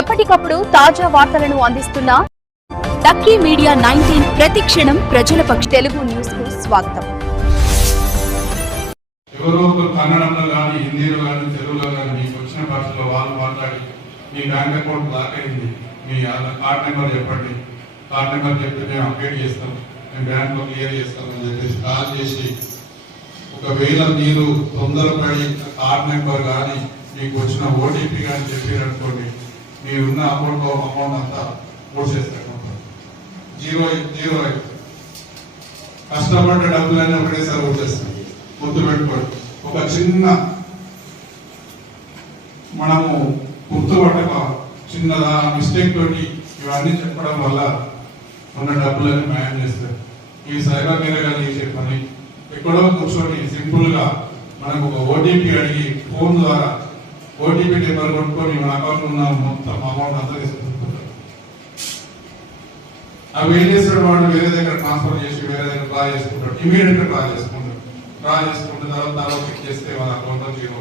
ఎప్పటికప్పుడు తాజా వార్తలను అందిస్తున్న లక్కీ మీడియా 19 ప్రతి క్షణం ప్రజల పక్ష తెలుగు న్యూస్ కు స్వాగతం. ఎవరో ఒకరు కన్నడంలో కానీ హిందీలో కానీ తెలుగులో కానీ మీకు వచ్చిన భాషలో వాళ్ళు మాట్లాడి మీ బ్యాంక్ అకౌంట్ లాక్ అయింది, మీ కార్డ్ నెంబర్ చెప్పండి, కార్డ్ నెంబర్ చెప్తే మేము అప్డేట్ చేస్తాం, మేము బ్యాంక్లో క్లియర్ చేస్తాం అని చెప్పేసి కాల్ చేసి ఒకవేళ మీరు తొందరపడి కార్డ్ నెంబర్ కానీ మీకు వచ్చిన ఓటీపీ కానీ చెప్పారనుకోండి, మీరున్న అమౌంట్ అంతా పోసేస్తారు, జీరో అవుతుంది. కష్టపడ్డ డబ్బులన్నీ ఒకటేసారి వచ్చేస్తాయి. గుర్తు పెట్టుకోండి. ఒక చిన్న మనము గుర్తుపట్టక చిన్నదా మిస్టేక్ తోటి ఇవన్నీ చెప్పడం వల్ల ఉన్న డబ్బులన్నీ మాయం చేస్తారు. ఈ సైబర్ నేరగాలు చేసే పని ఎక్కడో కూర్చొని సింపుల్ గా మనకు ఒక ఓటీపీ అడిగి ఫోన్ ద్వారా ఓటీపీ నెంబర్ కొట్టుకొని మన అకౌంట్ ఉన్న మొత్తం అమౌంట్ అంతా తీసుకుంటారు. అవి ఏం చేస్తాడు, వాడు వేరే దగ్గర ట్రాన్స్ఫర్ చేసి వేరే దగ్గర డ్రా చేసుకుంటాడు, ఇమీడియట్ గా డ్రా చేసుకుంటాడు. తర్వాత చెక్ చేస్తే వాళ్ళ అకౌంట్ జీరో